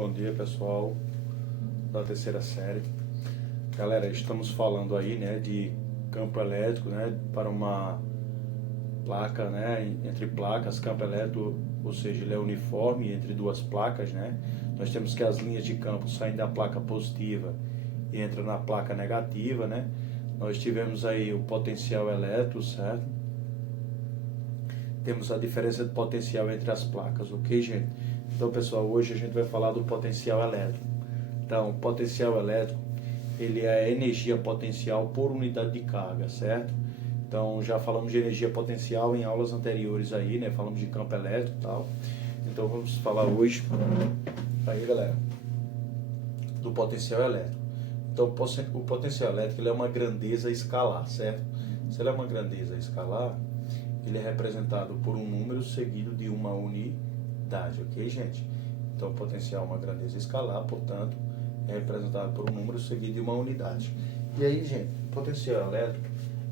Bom dia, pessoal da terceira série. Galera, estamos falando aí, né, de campo elétrico, né, para uma placa, né, entre placas, campo elétrico, ou seja, ele é uniforme entre duas placas, né. Nós temos que as linhas de campo saem da placa positiva e entram na placa negativa, né. Nós tivemos aí o potencial elétrico, certo? Temos a diferença de potencial entre as placas, ok, gente? Então, pessoal, hoje a gente vai falar do potencial elétrico. Então, o potencial elétrico, ele é a energia potencial por unidade de carga, certo? Então, já falamos de energia potencial em aulas anteriores aí, né? Falamos de campo elétrico e tal. Então, vamos falar hoje, aí, galera, do potencial elétrico. Então, o potencial elétrico, ele é uma grandeza escalar, certo? Se ele é uma grandeza escalar, ele é representado por um número seguido de uma unidade, ok, gente? Então, o potencial é uma grandeza escalar, portanto, é representado por um número seguido de uma unidade. E aí, gente, o potencial elétrico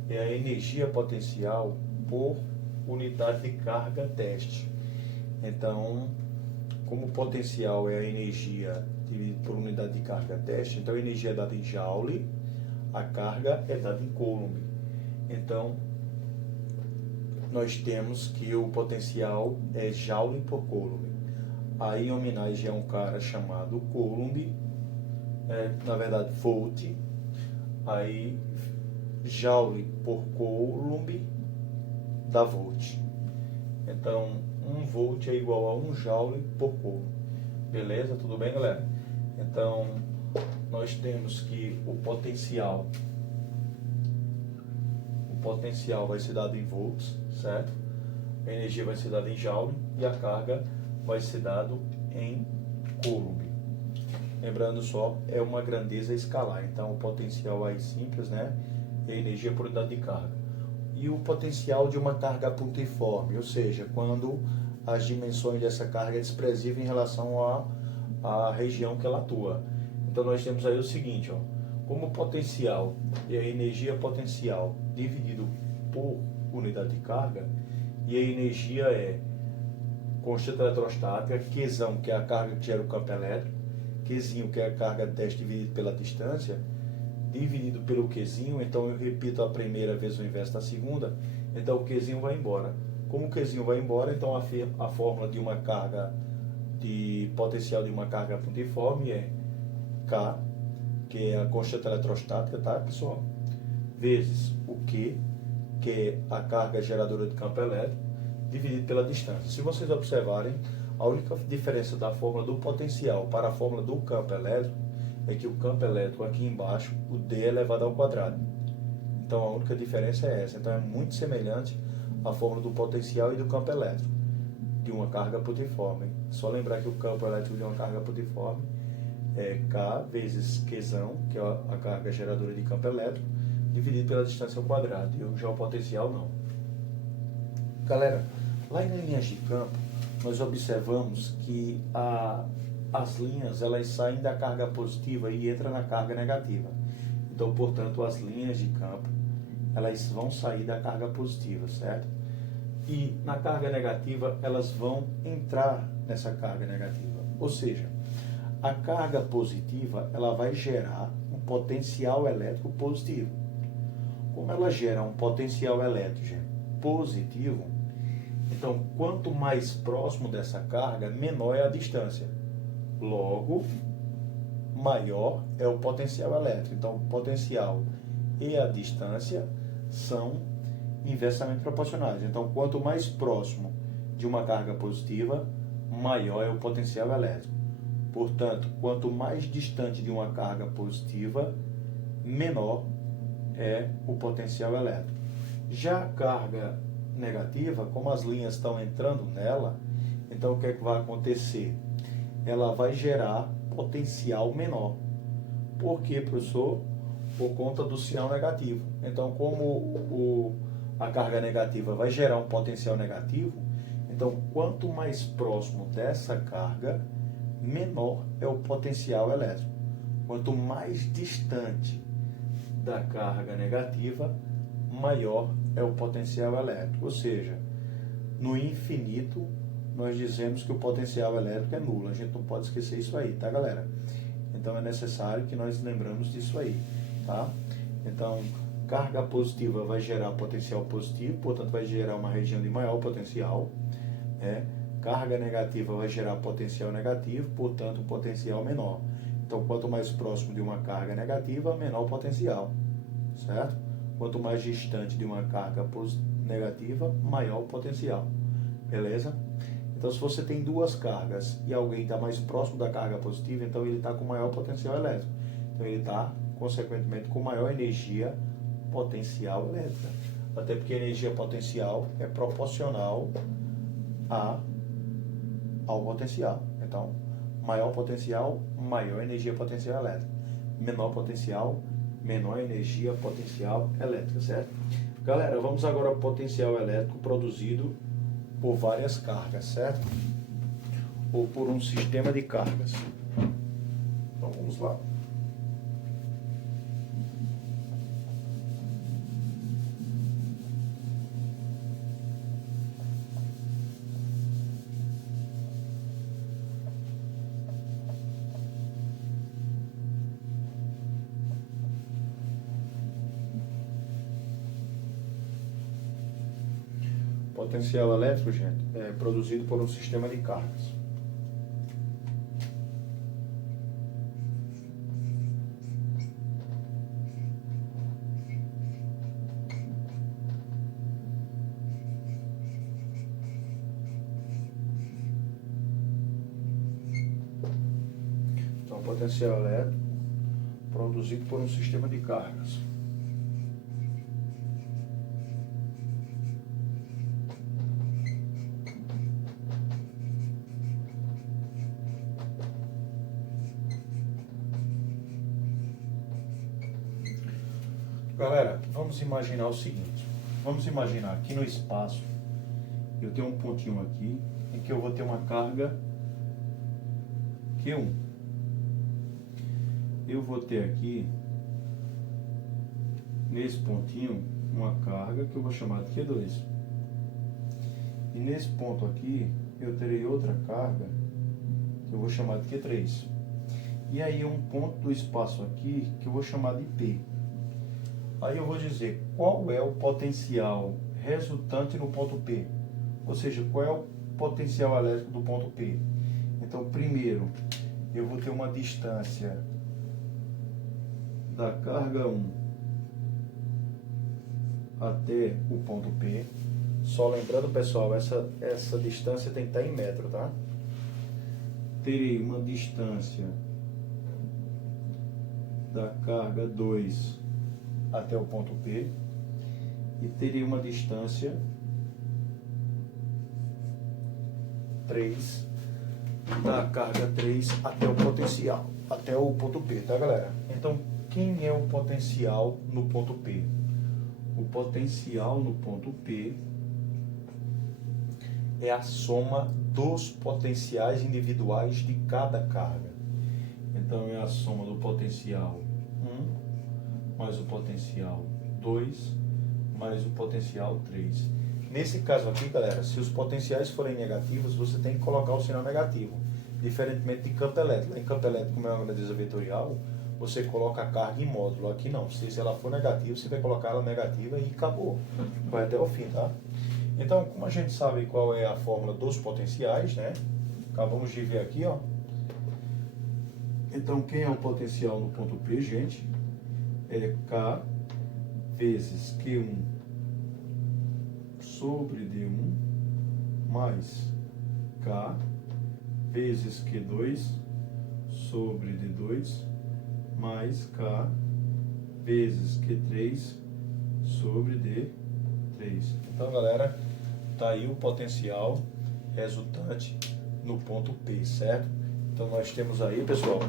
é a energia potencial por unidade de carga teste. Então, como o potencial é a energia dividido por unidade de carga teste, então a energia é dada em Joule, a carga é dada em Coulomb. Então, nós temos que o potencial é Joule por Coulomb. Aí, em homenagem a um cara chamado Coulomb, na verdade, Volt, aí Joule por Coulomb dá Volt. Então, 1 Volt é igual a 1 Joule por Coulomb. Beleza? Tudo bem, galera? Então, nós temos que o potencial vai ser dado em volts, certo? A energia vai ser dada em Joule e a carga vai ser dado em Coulomb. Lembrando só, é uma grandeza escalar, então o potencial aí simples, né? É a energia por unidade de carga. E o potencial de uma carga pontiforme, ou seja, quando as dimensões dessa carga é desprezível em relação à região que ela atua. Então nós temos aí o seguinte, ó, como o potencial é a energia potencial dividido por unidade de carga, e a energia é constante eletrostática, Qzão, que é a carga que gera o campo elétrico, Qzinho, que é a carga teste dividido pela distância, dividido pelo Qzinho, então eu repito a primeira vez o inverso da segunda, então o Qzinho vai embora. Como o Qzinho vai embora, então a fórmula de uma carga, de potencial de uma carga pontiforme é K, que é a constante eletrostática, tá, pessoal? Vezes o Q, que é a carga geradora de campo elétrico, dividido pela distância. Se vocês observarem, a única diferença da fórmula do potencial para a fórmula do campo elétrico é que o campo elétrico aqui embaixo, o D é elevado ao quadrado. Então a única diferença é essa. Então é muito semelhante à fórmula do potencial e do campo elétrico de uma carga pontiforme. Só lembrar que o campo elétrico de uma carga pontiforme é K vezes Qzão, que é a carga geradora de campo elétrico, dividido pela distância ao quadrado. E já o potencial não. Galera, lá em linhas de campo, nós observamos que as linhas elas saem da carga positiva e entram na carga negativa. Então, portanto, as linhas de campo elas vão sair da carga positiva, certo? E na carga negativa elas vão entrar nessa carga negativa. Ou seja, a carga positiva ela vai gerar um potencial elétrico positivo. Como ela gera um potencial elétrico positivo, então quanto mais próximo dessa carga, menor é a distância. Logo, maior é o potencial elétrico. Então, o potencial e a distância são inversamente proporcionais. Então, quanto mais próximo de uma carga positiva, maior é o potencial elétrico. Portanto, quanto mais distante de uma carga positiva, menor é o potencial elétrico. Já a carga negativa, como as linhas estão entrando nela, então o que é que vai acontecer? Ela vai gerar potencial menor. Por quê, professor? Por conta do sinal negativo. Então, como a carga negativa vai gerar um potencial negativo, então quanto mais próximo dessa carga, menor é o potencial elétrico. Quanto mais distante da carga negativa, maior é o potencial elétrico. Ou seja, no infinito, nós dizemos que o potencial elétrico é nulo. A gente não pode esquecer isso aí, tá, galera? Então é necessário que nós lembramos disso aí, tá? Então, carga positiva vai gerar potencial positivo, portanto vai gerar uma região de maior potencial, né? Carga negativa vai gerar potencial negativo, portanto potencial menor. Então, quanto mais próximo de uma carga negativa, menor o potencial, certo? Quanto mais distante de uma carga negativa, maior o potencial, beleza? Então, se você tem duas cargas e alguém está mais próximo da carga positiva, então ele está com maior potencial elétrico. Então, ele está, consequentemente, com maior energia potencial elétrica. Até porque a energia potencial é proporcional ao potencial. Então, maior potencial, maior energia potencial elétrica. Menor potencial, menor energia potencial elétrica, certo? Galera, vamos agora ao potencial elétrico produzido por várias cargas, certo? Ou por um sistema de cargas. Então, vamos lá. Potencial elétrico, gente, é produzido por um sistema de cargas. Então, potencial elétrico produzido por um sistema de cargas. Galera, vamos imaginar o seguinte. Vamos imaginar aqui no espaço, eu tenho um pontinho aqui, em que eu vou ter uma carga Q1. Eu vou ter aqui, nesse pontinho, uma carga que eu vou chamar de Q2. E nesse ponto aqui, eu terei outra carga que eu vou chamar de Q3. E aí um ponto do espaço aqui que eu vou chamar de P. Aí eu vou dizer qual é o potencial resultante no ponto P. Ou seja, qual é o potencial elétrico do ponto P. Então, primeiro, eu vou ter uma distância da carga 1 até o ponto P. Só lembrando, pessoal, essa distância tem que estar em metro, tá? Terei uma distância da carga 2 até o ponto P e teria uma distância 3 da carga 3 até o potencial, até o ponto P, tá, galera? Então, quem é o potencial no ponto P? O potencial no ponto P é a soma dos potenciais individuais de cada carga. Então, é a soma do potencial 1 mais o potencial 2, mais o potencial 3. Nesse caso aqui, galera, se os potenciais forem negativos, você tem que colocar o sinal negativo. Diferentemente de campo elétrico. Em campo elétrico, como é uma grandeza vetorial, você coloca a carga em módulo. Aqui não. Se ela for negativa, você vai colocar ela negativa e acabou. Vai até o fim, tá? Então, como a gente sabe qual é a fórmula dos potenciais, né? Acabamos de ver aqui, ó. Então, quem é o potencial no ponto P, gente? É K vezes Q1 sobre D1 mais K vezes Q2 sobre D2 mais K vezes Q3 sobre D3. Então, galera, tá aí o potencial resultante no ponto P, certo? Então, nós temos aí, pessoal,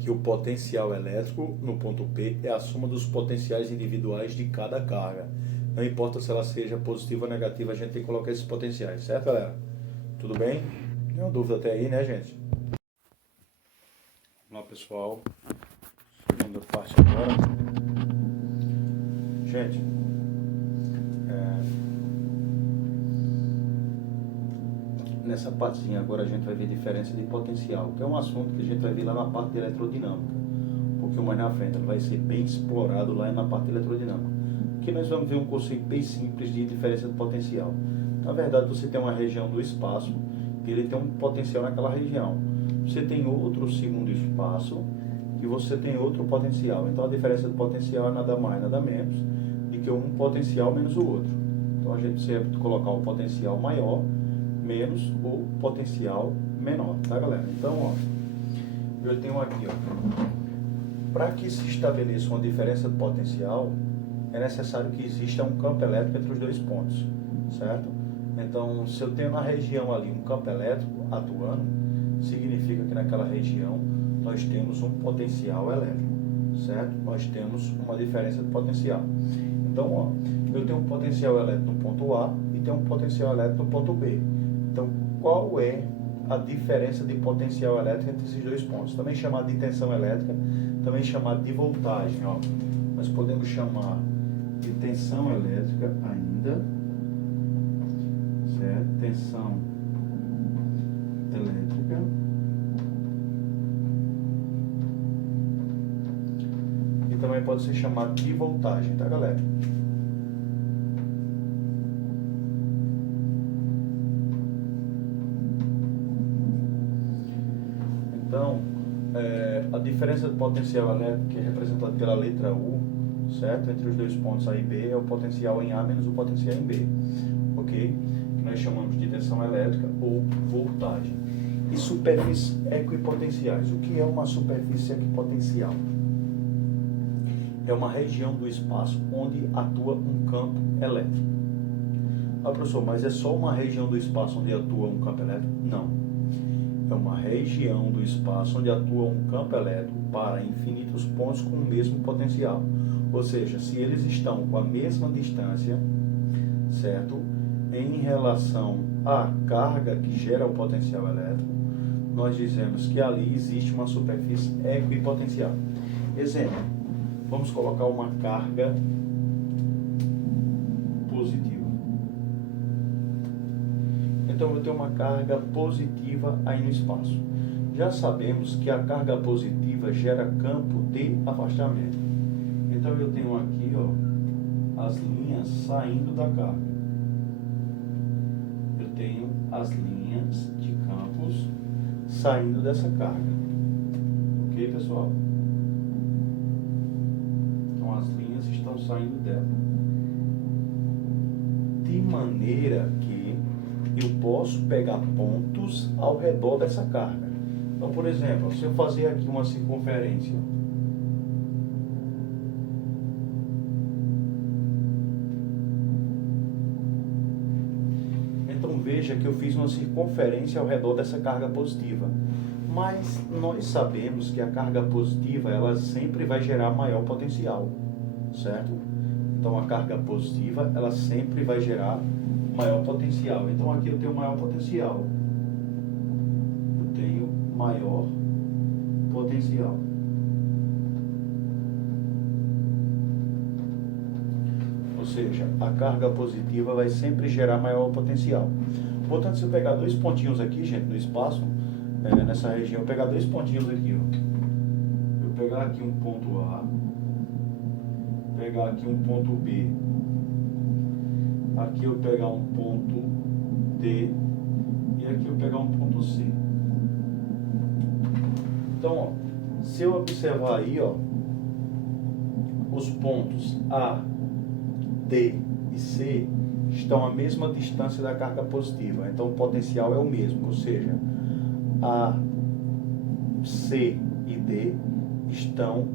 que o potencial elétrico no ponto P é a soma dos potenciais individuais de cada carga. Não importa se ela seja positiva ou negativa, a gente tem que colocar esses potenciais, certo, galera? Tudo bem? Nenhuma dúvida até aí, né, gente? Vamos lá, pessoal. Segunda parte agora. Gente, nessa partezinha agora a gente vai ver diferença de potencial, que é um assunto que a gente vai ver lá na parte de elerodinâmica. Um pouquinho mais na frente, ele vai ser bem explorado lá na parte de elerodinâmica. Aqui nós vamos ver um conceito bem simples de diferença de potencial. Na verdade, você tem uma região do espaço, que ele tem um potencial naquela região. Você tem outro segundo espaço, e você tem outro potencial. Então a diferença de potencial é nada mais, nada menos do que um potencial menos o outro. Então a gente sempre colocar o potencial maior menos o potencial menor, tá galera? Então, ó, eu tenho aqui, ó, para que se estabeleça uma diferença de potencial, é necessário que exista um campo elétrico entre os dois pontos, certo? Então, se eu tenho na região ali um campo elétrico atuando, significa que naquela região nós temos um potencial elétrico, certo? Nós temos uma diferença de potencial. Então, ó, eu tenho um potencial elétrico no ponto A e tenho um potencial elétrico no ponto B. Então, qual é a diferença de potencial elétrico entre esses dois pontos? Também chamado de tensão elétrica, também chamado de voltagem, ó. Nós podemos chamar de tensão elétrica ainda, certo? Tensão elétrica. E também pode ser chamado de voltagem, tá galera? Então, a diferença de potencial elétrico, que é representada pela letra U, certo? Entre os dois pontos A e B, é o potencial em A menos o potencial em B, ok? Que nós chamamos de tensão elétrica ou voltagem. E superfícies equipotenciais. O que é uma superfície equipotencial? É uma região do espaço onde atua um campo elétrico. Ah, professor, mas é só uma região do espaço onde atua um campo elétrico? Não. É uma região do espaço onde atua um campo elétrico para infinitos pontos com o mesmo potencial. Ou seja, se eles estão com a mesma distância, certo? Em relação à carga que gera o potencial elétrico, nós dizemos que ali existe uma superfície equipotencial. Exemplo, vamos colocar uma carga positiva. Então eu tenho uma carga positiva aí no espaço. Já sabemos que a carga positiva gera campo de afastamento. Então eu tenho aqui, ó, as linhas saindo da carga. Eu tenho as linhas de campos saindo dessa carga. Ok, pessoal? Então as linhas estão saindo dela. De maneira que eu posso pegar pontos ao redor dessa carga. Então, por exemplo, se eu fazer aqui uma circunferência, então veja que eu fiz uma circunferência ao redor dessa carga positiva. Mas nós sabemos que a carga positiva, ela sempre vai gerar maior potencial, certo? Então a carga positiva, ela sempre vai gerar maior potencial. Então aqui eu tenho maior potencial. Eu tenho maior potencial. Ou seja, a carga positiva vai sempre gerar maior potencial. Portanto, se eu pegar dois pontinhos aqui, gente, no espaço, nessa região, eu pegar dois pontinhos aqui, ó. Eu pegar aqui um ponto A, pegar aqui um ponto B, aqui eu pegar um ponto D e aqui eu pegar um ponto C. Então, ó, se eu observar aí, ó, os pontos A, D e C estão à mesma distância da carga positiva. Então o potencial é o mesmo, ou seja, A, C e D estão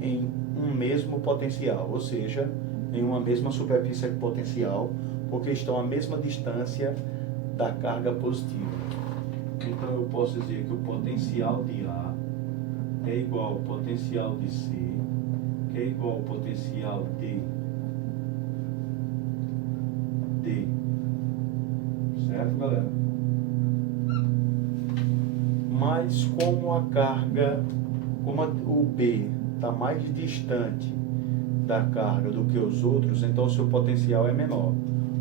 em um mesmo potencial, ou seja, em uma mesma superfície potencial, porque estão à mesma distância da carga positiva. Então eu posso dizer que o potencial de A é igual ao potencial de C, que é igual ao potencial de D. Certo, galera? Mas como a carga, o B está mais distante da carga do que os outros, então o seu potencial é menor.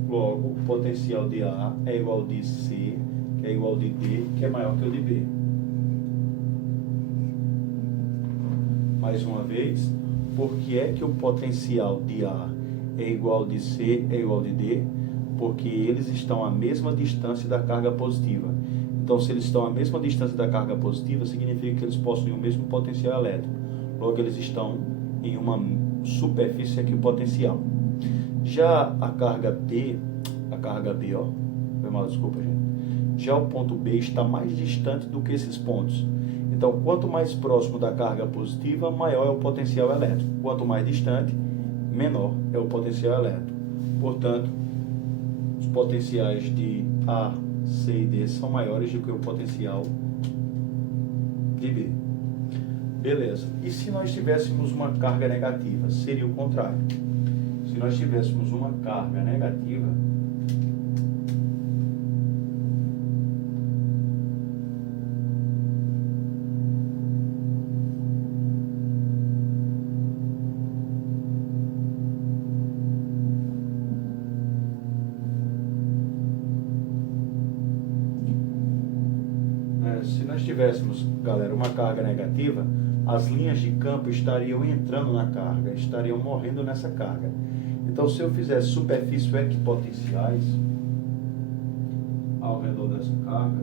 Logo, o potencial de A é igual de C é igual ao de D, que é maior que o de B. Mais uma vez, por que é que o potencial de A é igual ao de C, é igual ao de D? Porque eles estão à mesma distância da carga positiva. Então, se eles estão à mesma distância da carga positiva, significa que eles possuem o mesmo potencial elétrico. Logo, eles estão em uma superfície equipotencial. Já a carga B, ó, foi mal, desculpa, gente. Já o ponto B está mais distante do que esses pontos. Então, quanto mais próximo da carga positiva, maior é o potencial elétrico. Quanto mais distante, menor é o potencial elétrico. Portanto, os potenciais de A, C e D são maiores do que o potencial de B. Beleza. E se nós tivéssemos uma carga negativa? Seria o contrário. Se nós tivéssemos uma carga negativa, galera, uma carga negativa, as linhas de campo estariam entrando na carga, estariam morrendo nessa carga. Então, se eu fizesse superfícies equipotenciais ao redor dessa carga,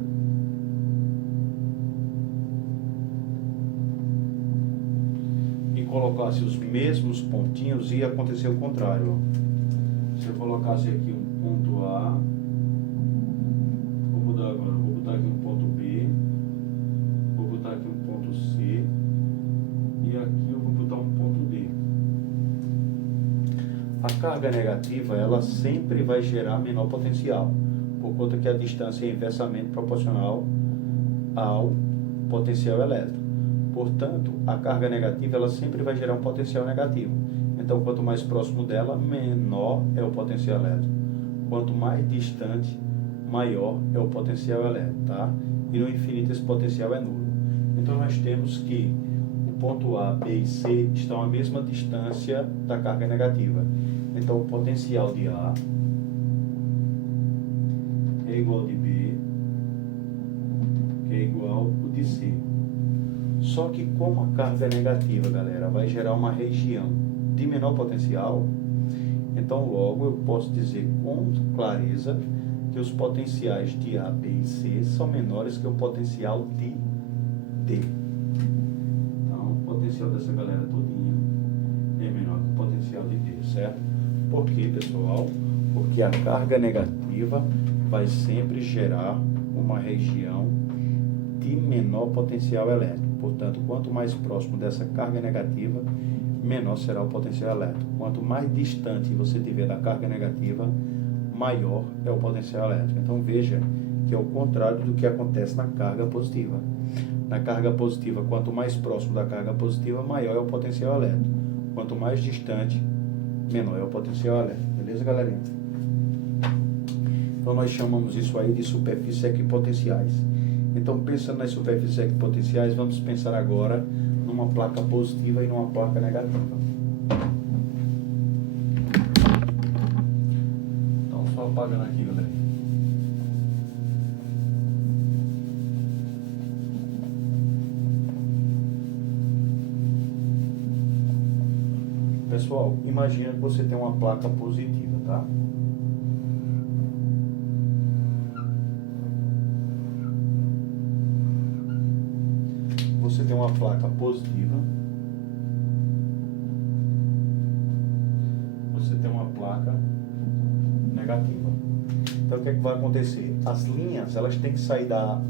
e colocasse os mesmos pontinhos, ia acontecer o contrário. Se eu colocasse aqui um ponto A, vou mudar agora, vou botar aqui um ponto B, vou botar aqui um ponto C, e aqui eu vou botar um ponto D. A carga negativa, ela sempre vai gerar menor potencial, por conta que a distância é inversamente proporcional ao potencial elétrico. Portanto, a carga negativa, ela sempre vai gerar um potencial negativo. Então, quanto mais próximo dela, menor é o potencial elétrico. Quanto mais distante, maior é o potencial elétrico, tá? E no infinito esse potencial é nulo. Então, nós temos que o ponto A, B e C estão à mesma distância da carga negativa. Então, o potencial de A é igual ao de B, que é igual ao de C. Só que como a carga negativa, galera, vai gerar uma região de menor potencial, então logo eu posso dizer com clareza que os potenciais de A, B e C são menores que o potencial de D. Então, o potencial dessa galera todinha é menor que o potencial de D, certo? Por quê, pessoal? Porque a carga negativa vai sempre gerar uma região de menor potencial elétrico. Portanto, quanto mais próximo dessa carga negativa, menor será o potencial elétrico. Quanto mais distante você tiver da carga negativa, maior é o potencial elétrico. Então, veja que é o contrário do que acontece na carga positiva. Na carga positiva, quanto mais próximo da carga positiva, maior é o potencial elétrico. Quanto mais distante, menor é o potencial elétrico. Beleza, galerinha? Então, nós chamamos isso aí de superfícies equipotenciais. Então, pensando nas superfícies equipotenciais, vamos pensar agora numa placa positiva e numa placa negativa. Então, só apagando aqui, galera. Pessoal, imagina que você tem uma placa positiva, tá? Você tem uma placa positiva, você tem uma placa negativa. Então, o que é que vai acontecer? As linhas, elas têm que sair da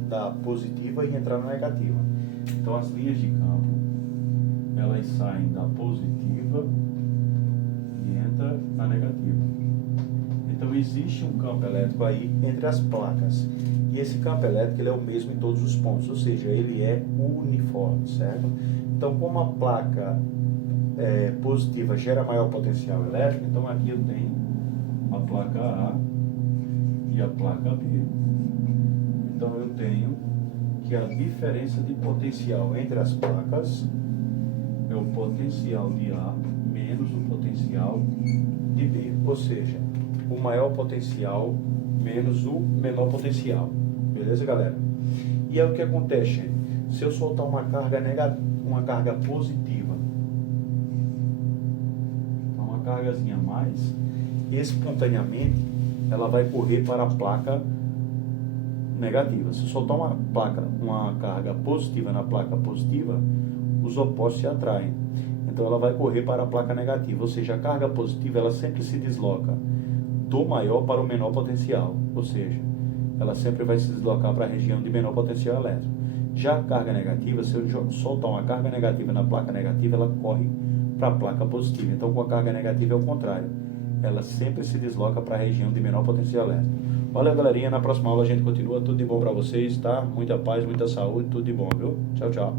positiva e entrar na negativa. Então, as linhas de campo, elas saem da positiva e entram na negativa. Então, existe um campo elétrico aí entre as placas. E esse campo elétrico, ele é o mesmo em todos os pontos, ou seja, ele é uniforme, certo? Então, como a placa positiva gera maior potencial elétrico, então aqui eu tenho a placa A e a placa B. Então, eu tenho que a diferença de potencial entre as placas é o potencial de A menos o potencial de B, ou seja, o maior potencial menos o menor potencial. Beleza, galera? E é o que acontece, gente. Se eu soltar uma carga positiva, uma cargazinha a mais, espontaneamente ela vai correr para a placa negativa. Se eu soltar uma carga positiva na placa positiva, os opostos se atraem. Então ela vai correr para a placa negativa, ou seja, a carga positiva ela sempre se desloca do maior para o menor potencial, ou seja, ela sempre vai se deslocar para a região de menor potencial elétrico. Já a carga negativa, se eu soltar uma carga negativa na placa negativa, ela corre para a placa positiva. Então com a carga negativa é o contrário, ela sempre se desloca para a região de menor potencial elétrico. Valeu, galerinha, na próxima aula a gente continua. Tudo de bom para vocês, tá? Muita paz, muita saúde, tudo de bom, viu? Tchau, tchau.